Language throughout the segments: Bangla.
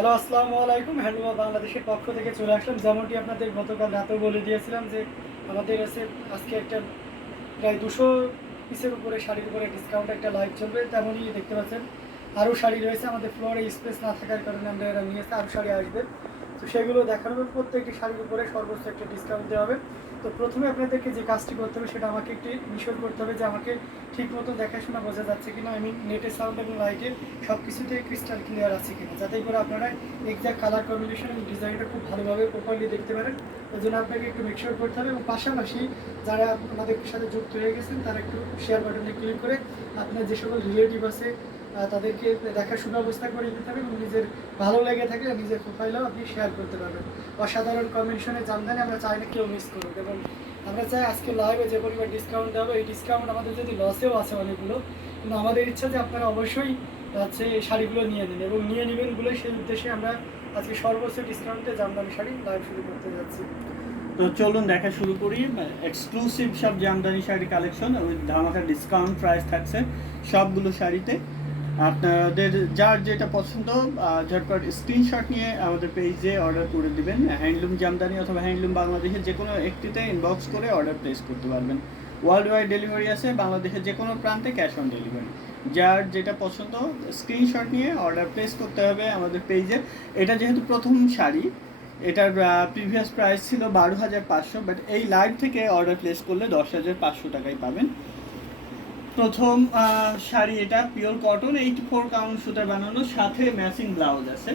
হ্যালো, আসসালামু আলাইকুম। হ্যান্ডলুম বাংলাদেশের পক্ষ থেকে চলে আসলাম। যেমনটি আপনাদের গতকাল রাতেও বলে দিয়েছিলাম যে আমাদের কাছে আজকে একটা প্রায় 200 পিসের উপরে শাড়ির উপরে ডিসকাউন্ট একটা লাইভ চলবে। তেমনই দেখতে পাচ্ছেন আরও শাড়ি রয়েছে। আমাদের ফ্লোরে স্পেস না থাকার কারণে আমরা এরা নিয়ে এসে আরও শাড়ি আসবে। তো সেগুলো দেখানোর প্রত্যেকটি শাড়ির উপরে সর্বোচ্চ একটা ডিসকাউন্ট দেওয়া হবে। তো প্রথমে আপনাদেরকে যে কাজটি করতে হবে সেটা আমাকে একটি মিশর করতে হবে যে আমাকে ঠিক মতো দেখাশোনা বোঝা যাচ্ছে কিনা, আমি নেটের সাউন্ড এবং লাইটে সব কিছুতে ক্রিস্টাল ক্লিয়ার আছে কিনা, যাতে করে আপনারা এক্সাক্ট কালার কম্বিনেশন এবং ডিজাইনটা খুব ভালোভাবে প্রপারলি দেখতে পারেন। ওই জন্য আপনাকে একটু মিক্সচার করতে হবে এবং পাশাপাশি যারা আমাদের সাথে যুক্ত হয়ে গেছেন তারা একটু শেয়ার বাটনে ক্লিক করে আপনার যে সকল রিলেটিভ আছে তাদেরকে দেখাশোনা অবস্থা করে দিতে হবে এবং নিজের ভালো লেগে থাকলে নিজের প্রোফাইলেও আপনি শেয়ার করতে পারবেন। অসাধারণ কম্বিনেশনের জামদানি আমরা চাই না কেউ মিস করুক, এবং আমরা চাই আজকে লাইভে যে পরিমাণ ডিসকাউন্ট দেওয়া হবে এই ডিসকাউন্ট আমাদের যদি লসেও আছে অনেকগুলো, কিন্তু আমাদের ইচ্ছা যে আপনারা অবশ্যই হচ্ছে এই শাড়িগুলো নিয়ে নিন এবং নিয়ে নেবেন বলে সেই উদ্দেশ্যে আমরা আজকে সর্বোচ্চ ডিসকাউন্টে জামদানি শাড়ি লাইভ শুরু করতে যাচ্ছি। তো চলুন দেখা শুরু করি। এক্সক্লুসিভ সব জামদানি শাড়ি কালেকশন ওই ধামাকা ডিসকাউন্ট প্রাইস থাকছে সবগুলো শাড়িতে। আপনাদের যার যেটা পছন্দ ঝটপট স্ক্রিনশট নিয়ে আমাদের পেজে অর্ডার করে দিবেন। হ্যান্ডলুম জামদানি অথবা হ্যান্ডলুম বাংলাদেশের যে কোনো একটিতে ইনবক্স করে অর্ডার প্লেস করতে পারবেন। ওয়ার্ল্ড ওয়াইড ডেলিভারি আছে, বাংলাদেশের যে কোনো প্রান্তে ক্যাশ অন ডেলিভারি। যার যেটা পছন্দ স্ক্রিনশট নিয়ে অর্ডার প্লেস করতে হবে আমাদের পেজে। এটা যেহেতু প্রথম শাড়ি, এটার প্রিভিয়াস প্রাইস ছিল 12,500, বাট এই লাইভ থেকে অর্ডার প্লেস করলে 10,500 টাকায় পাবেন। প্রথম শাড়ি, এটা পিওর কটন 84 কাউন্ট সুতার বানানো, সাথে ম্যাচিং ব্লাউজ আছে,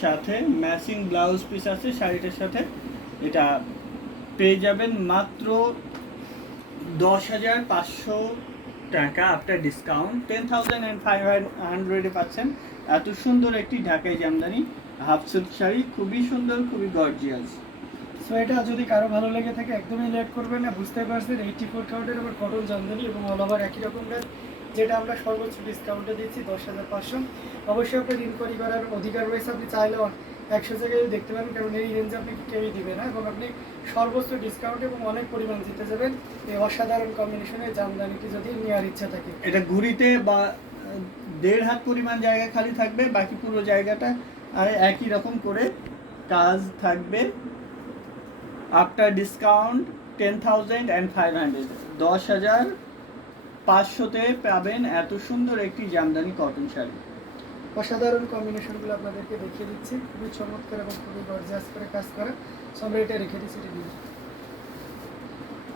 সাথে ম্যাচিং ব্লাউজ পিস আছে শাড়িটার সাথে। এটা পেয়ে যাবেন মাত্র 10,500 টাকা আফটার ডিসকাউন্ট। 10,500 পাচ্ছেন এত সুন্দর একটি ঢাকাই জামদানি হাফ সিল্ক শাড়ি, খুবই সুন্দর, খুবই গর্জিয়াস। সো এটা যদি কারো ভালো লেগে থাকে একদমই লেট করবেন না, বুঝতে পারছেন 84 কাউন্টের উপর কটন জামদানি এবং অল ওভার একই রকম রেট, যেটা আমরা সর্বোচ্চ ডিসকাউন্টে দিচ্ছি 10,500। অবশ্যই আপনার ইনকোয়ারি করার অধিকার রয়েছে, আপনি চাইলেও 100 জায়গায় দেখতে পারেন, কারণ এই রেঞ্জে আপনি কেউই দিবে না এবং আপনি সর্বোচ্চ ডিসকাউন্ট এবং অনেক পরিমাণ জিতে যাবেন এই অসাধারণ কম্বিনেশনের জামদানিটি যদি নেওয়ার ইচ্ছা থাকে। এটা ঘুরিতে বা 1.5 হাত পরিমাণ জায়গা খালি থাকবে, বাকি পুরো জায়গাটা আর একই রকম করে কাজ থাকবে। আফটার ডিসকাউন্ট 10,500, 10,500-তে পাবেন এত সুন্দর একটি জামদানি কটন শাড়ি। অসাধারণ কম্বিনেশনগুলো আপনাদেরকে দেখিয়ে দিচ্ছি, খুবই চমৎকার এবং খুবই গর্জিয়াস করে কাজ করা। সো আমরা এটা রেখে দিচ্ছি রিভিউ।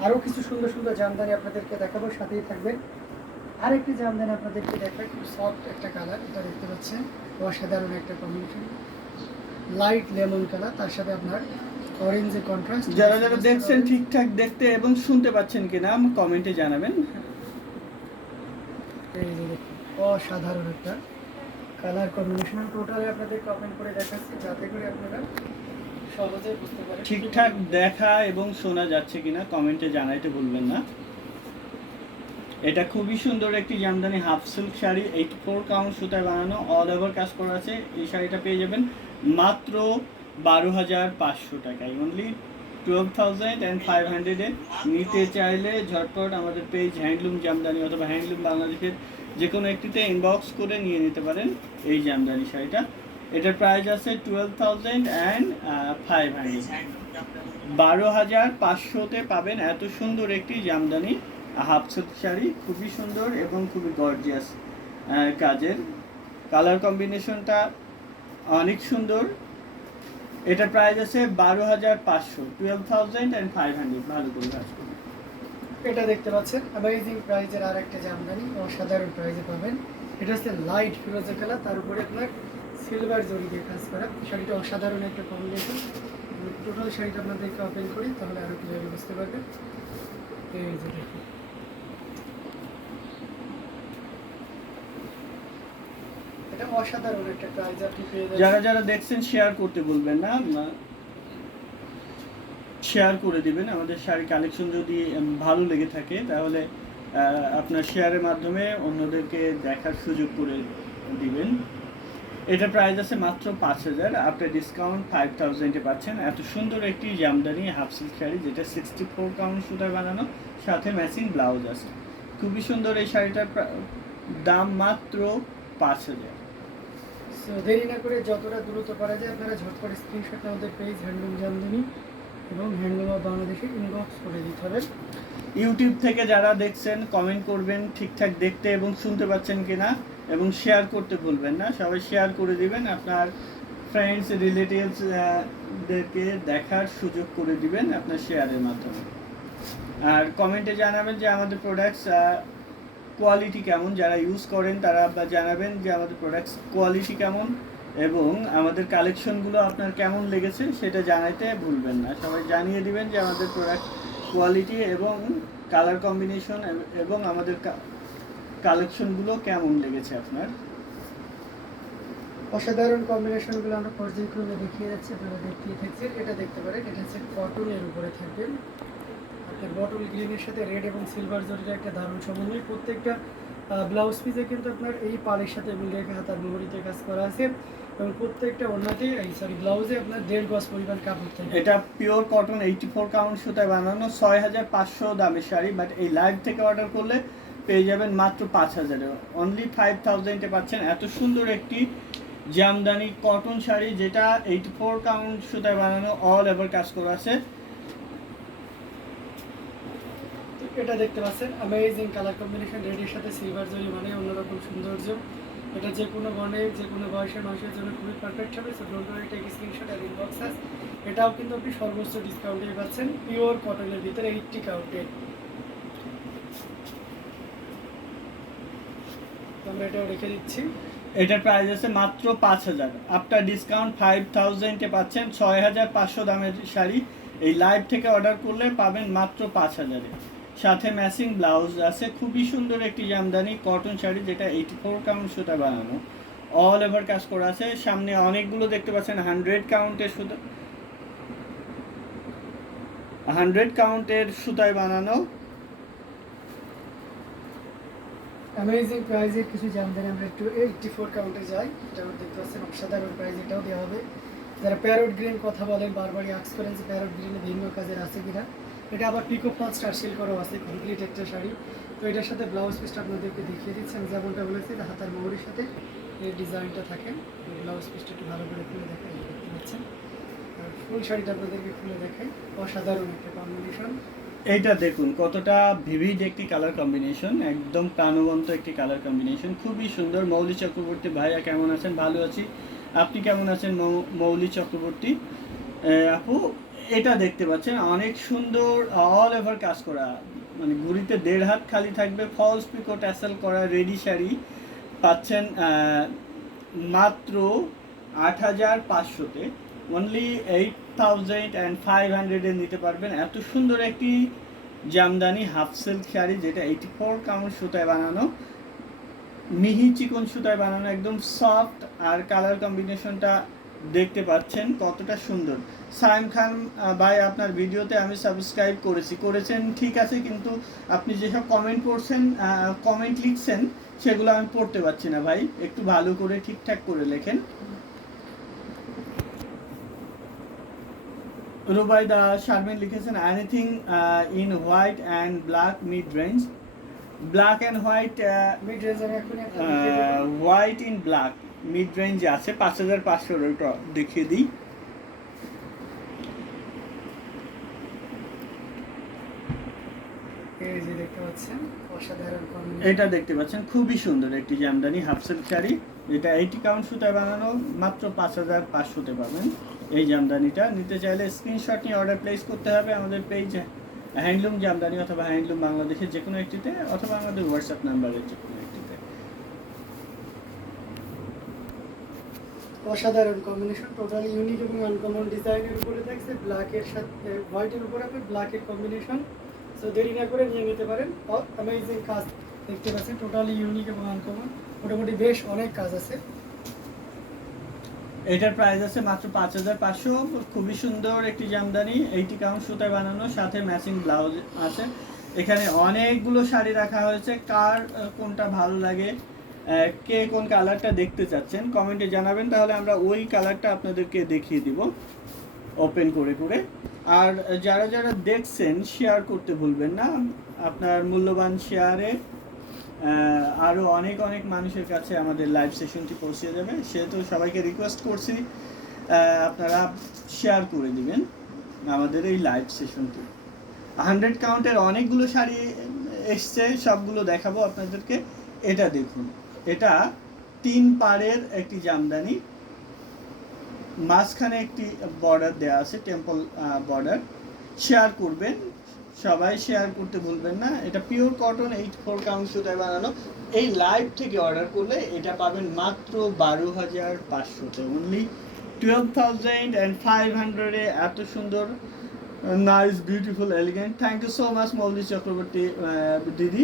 আরও কিছু সুন্দর সুন্দর জামদানি আপনাদেরকে দেখাবো, সাথেই থাকবেন। আরেকটি জামদানি আপনাদেরকে দেখাই, খুব সফট একটা কালার, এটা দেখতে পাচ্ছেন অসাধারণ একটা কম্বিনেশন, লাইট লেমন কালার, তার সাথে আপনার অরেঞ্জ কন্ট্রাস্ট। যারা যারা দেখছেন ঠিকঠাক দেখতে এবং শুনতে পাচ্ছেন কিনা কমেন্টে জানাবেন। এই যে দেখুন অসাধারণ একটা কালার কম্বিনেশন, টোটালি আপনাদেরকে ওপেন করে দেখাচ্ছি যাতে করে আপনারা সহজে বুঝতে পারেন ঠিকঠাক দেখা এবং শোনা যাচ্ছে কিনা কমেন্টে জানাইতে ভুলবেন না। এটা খুবই সুন্দর একটি Jamdani half silk sari, 84 count সুতায় বানানো, অল ওভার কাজ করা আছে। এই শাড়িটা পেয়ে যাবেন মাত্র 12,500 টাকায়, অনলি 12,500-এ। নিতে চাইলে ঝটপট আমাদের পেজ হ্যান্ডলুম জামদানি অথবা হ্যান্ডলুম বাংলাদেশের যে কোনো একটিতে ইনবক্স করে নিয়ে নিতে পারেন এই জামদানি শাড়িটা। এটার প্রাইস আছে 12,500, 12,500-তে পাবেন এত সুন্দর একটি জামদানি হাফ সিল্ক শাড়ি, খুবই সুন্দর এবং খুবই গর্জিয়াস কাজের। কালার কম্বিনেশনটা অনেক সুন্দর। এটা প্রাইস আছে 12,500, 12,500। ভালো করে কাজ করুন। এটা দেখতে পাচ্ছেন অ্যামেজিং প্রাইজের আর একটা জামদানি, অসাধারণ প্রাইজে পাবেন। এটা হচ্ছে লাইট ফিরোজা কালার, তার উপরে আপনার সিলভার জরি দিয়ে কাজ করা। শাড়িটা অসাধারণ একটা কম্বিনেশন। টোটাল শাড়িটা আপনাদেরকে ওপেন করি তাহলে আরও ক্লিয়ারলি বুঝতে পারবেন। এই যে দেখুন এটা অসাধারণ একটা প্রাইজ আপনি পেয়ে যাবেন। যারা যারা দেখছেন শেয়ার করতে বলবেন না, শেয়ার করে দিবেন। আমাদের শাড়ি কালেকশন যদি ভালো লেগে থাকে তাহলে আপনার শেয়ারের মাধ্যমে অন্যদেরকে দেখার সুযোগ করে দিবেন। এটা প্রাইস আছে মাত্র 5,000, আপনার ডিসকাউন্ট 5,000-এ পাচ্ছেন এত সুন্দর একটি জামদানি হাফ সিল্ক শাড়ি, যেটা 64 কাউন্ট সুতায় বানানো, সাথে ম্যাচিং ব্লাউজ আছে। খুবই সুন্দর এই শাড়িটার দাম মাত্র 5,000। সো দেরি না করে যতটা দ্রুত করা যায় আপনারা ঝটপট স্ক্রিনশট আমাদের পেজ হ্যান্ডলুম জামদানি এবং হ্যান্ডলুম অফ বাংলাদেশে ইনবক্স করে দিতে হবে। ইউটিউব থেকে যারা দেখছেন কমেন্ট করবেন ঠিকঠাক দেখতে এবং শুনতে পাচ্ছেন কিনা, এবং শেয়ার করতে ভুলবেন না। সবাই শেয়ার করে দিবেন, আপনার ফ্রেন্ডস রিলেটিভস দেরকে দেখার সুযোগ করে দিবেন আপনার শেয়ারের মাধ্যমে। আর কমেন্টে জানাবেন যে আমাদের প্রোডাক্টস কোয়ালিটি কেমন, যারা ইউজ করেন তারা জানাবেন যে আমাদের প্রোডাক্টস কোয়ালিটি কেমন এবং আমাদের কালেকশনগুলো আপনার কেমন লেগেছে সেটা জানাতে ভুলবেন না। সবাই জানিয়ে দিবেন যে আমাদের প্রোডাক্ট কোয়ালিটি এবং কালার কম্বিনেশন এবং আমাদের কালেকশনগুলো কেমন লেগেছে আপনার। অসাধারণ কম্বিনেশনগুলো আমরা পর্যায়ক্রমে দেখিয়ে যাচ্ছি, আপনারা দেখতেই থাকছেন। এটা দেখতে পারেন, এটা হচ্ছে কটনের উপরে থাকবে আপনার বটল গ্রিনের সাথে রেড এবং সিলভার জরির একটা দারুণ সমন্বয়। প্রত্যেকটা ব্লাউজ পিসে কিন্তু আপনার এই পাড়ের সাথে মিলে হাতার মোহরিতে কাজ করা আছে এবং প্রত্যেকটা ওড়নাতে ব্লাউজে আপনার 1.5 গজ পরিমাণ কাপড় থাকে। এটা পিওর কটন 84 কাউন্ট সুতায় বানানো 6500 দামের শাড়ি, বাট এই লাইভ থেকে অর্ডার করলে পেয়ে যাবেন মাত্র 5000-এ, অনলি 5000-এ পাচ্ছেন এত সুন্দর একটি জামদানি কটন শাড়ি যেটা 84 কাউন্ট সুতায় বানানো, অল ওভার কাজ করা আছে। এটা দেখতে পাচ্ছেন অ্যামেজিং কালার কম্বিনেশন, রেডের সাথে সিলভার জরি মানে অন্যরকম সৌন্দর্য। এটা যে কোনো বর্ণের যে কোনো বয়সের মানুষের জন্য খুবই পারফেক্ট হবে। So don't worry, take screenshot আর ইনবক্স আস। এটাও কিন্তু আপনি সর্বোচ্চ ডিসকাউন্টে পাচ্ছেন পিওর কটনের ভিতরে 80 কাউন্টে। আমরা এটাও রেখে দিচ্ছি। এটার প্রাইস আছে মাত্র 5000, আফটার ডিসকাউন্ট 5000-এ পাচ্ছেন 6500 দামের শাড়ি। এই লাইভ থেকে অর্ডার করলে পাবেন মাত্র 5000-এ, সাথে ম্যাচিং ব্লাউজ আছে। খুবই সুন্দর একটি জামদানি কটন শাড়ি যেটা 84 কাউন্ট সুতা বানানো, অল ওভার কাজ করা আছে। সামনে অনেকগুলো দেখতে পাচ্ছেন 100 কাউন্টের সুতা, 100 কাউন্টের সুতায় বানানো। অ্যামেজিং প্রাইজের কিছু জামদানি আমরা একটু 84 কাউন্টে যাই। এটাও দেখতে পাচ্ছেন অসাধারণ প্রাইস, এটাও দেওয়া হবে। যারা প্যারট গ্রিন কথা বলেন বারবারই আক্স করেন যে প্যারট গ্রিনে ভিন্ন কাজের আছে কিনা, এটা আবার পিকো ফল স্টার সিল করাও আছে, কমপ্লিট একটা শাড়ি। তো এটার সাথে ব্লাউজ পিসটা আপনাদেরকে দেখিয়ে দিচ্ছি। আমি যেমনটা বলেছি হাতার মোহরির সাথে এই ডিজাইনটা থাকে। ব্লাউজ পিসটা একটু ভালো করে খুলে দেখাই, দেখতে পাচ্ছেন। আর ফুল শাড়িটা আপনাদেরকে খুলে দেখাই, অসাধারণ একটা কম্বিনেশন। এইটা দেখুন কতটা ভিভিড একটি কালার কম্বিনেশন, একদম প্রাণবন্ত একটি কালার কম্বিনেশন, খুবই সুন্দর। মৌলি চক্রবর্তী ভাইয়া কেমন আছেন? ভালো আছি, আপনি কেমন আছেন মৌলি চক্রবর্তী আপু? এটা দেখতে পাচ্ছেন অনেক সুন্দর অল ওভার কাজ করা, মানে ঘুড়িতে 1.5 হাত খালি থাকবে, ফলস পিকো ট্যাসেল করা রেডি শাড়ি পাচ্ছেন মাত্র 8500-তে, অনলি 8500-এ নিতে পারবেন এত সুন্দর একটি জামদানি হাফ সিল্ক শাড়ি যেটা 84 কাউন্ট সুতায় বানানো, মিহি চিকন সুতায় বানানো, একদম সফট। আর কালার কম্বিনেশনটা দেখতে পাচ্ছেন কতটা সুন্দর। সাইম খান ভাই, আপনার ভিডিওতে আমি সাবস্ক্রাইব করেছেন ঠিক আছে, কিন্তু আপনি যেসব কমেন্ট করছেন, কমেন্ট লিখছেন সেগুলো আমি পড়তে পারছি না ভাই, একটু ভালো করে ঠিকঠাক করে লেখেন। রুবাইদা শারমিন লিখেছেন anything in white and black mid range, black and white, mid রেঞ্জের এখন হোয়াইট ইন ব্ল্যাক মিড রেঞ্জে আছে 5500, ওটা দেখিয়ে দিই। এই যে দেখতে পাচ্ছেন অসাধারণ কম্বিনেশন। এটা দেখতে পাচ্ছেন খুবই সুন্দর একটি জামদানি হাফ সিল্ক শাড়ি যেটা 80 কাউন্ট সুতায় বানানো, মাত্র 5500-তে পাবেন। এই জামদানিটা নিতে চাইলে স্ক্রিনশট নিয়ে অর্ডার প্লেস করতে হবে আমাদের পেজ হ্যান্ডলুম জামদানি অথবা হ্যান্ডলুম বাংলাদেশের যে কোনো একটিতে, অথবা আমাদের হোয়াটসঅ্যাপ নাম্বারের যে কোনো একটিতে। অসাধারণ কম্বিনেশন, টোটালি ইউনিক এবং আনকমন ডিজাইনের উপরে থাকছে, ব্ল্যাকের সাথে হোয়াইটের উপরে আপনার ব্ল্যাকের কম্বিনেশন। সো দেরি না করে নিয়ে নিতে পারেন। অ্যামেজিং কাজ দেখতে পাচ্ছেন, টোটালি ইউনিক এবং আনকমন, মোটামুটি বেশ অনেক কাজ আছে। এটার প্রাইস আছে মাত্র 5500, খুবই সুন্দর একটি জামদানি 80 কাউন্ট সুতায় বানানো, সাথে ম্যাচিং ব্লাউজ আছে। এখানে অনেকগুলো শাড়ি রাখা হয়েছে, কার কোনটা ভালো লাগে, কে কোন কালারটা দেখতে চাচ্ছেন কমেন্টে জানাবেন, তাহলে আমরা ওই কালারটা আপনাদেরকে দেখিয়ে দিব ওপেন করে করে। আর যারা যারা দেখছেন শেয়ার করতে ভুলবেন না, আপনার মূল্যবান শেয়ারে আরও অনেক অনেক মানুষের কাছে আমাদের লাইভ সেশনটি পৌঁছে যাবে, সেহেতু সবাইকে রিকোয়েস্ট করছি আপনারা শেয়ার করে দিবেন আমাদের এই লাইভ সেশনটি। 100 কাউন্টের অনেকগুলো শাড়ি এসছে, সবগুলো দেখাবো আপনাদেরকে। এটা দেখুন, এটা 3 পাড়ের একটি জামদানি, মাঝখানে একটি বর্ডার দেওয়া আছে, টেম্পল বর্ডার। শেয়ার করবেন, সবাই শেয়ার করতে ভুলবেন না। এটা পিওর কটন 84 কাউন্ট সুতায় বানানো। এই লাইভ থেকে অর্ডার করলে এটা পাবেন মাত্র 12,500-তে, অনলি 12,500-এ। এত সুন্দর, nice, beautiful, elegant. Thank you so much Mouli Chakraborty দিদি।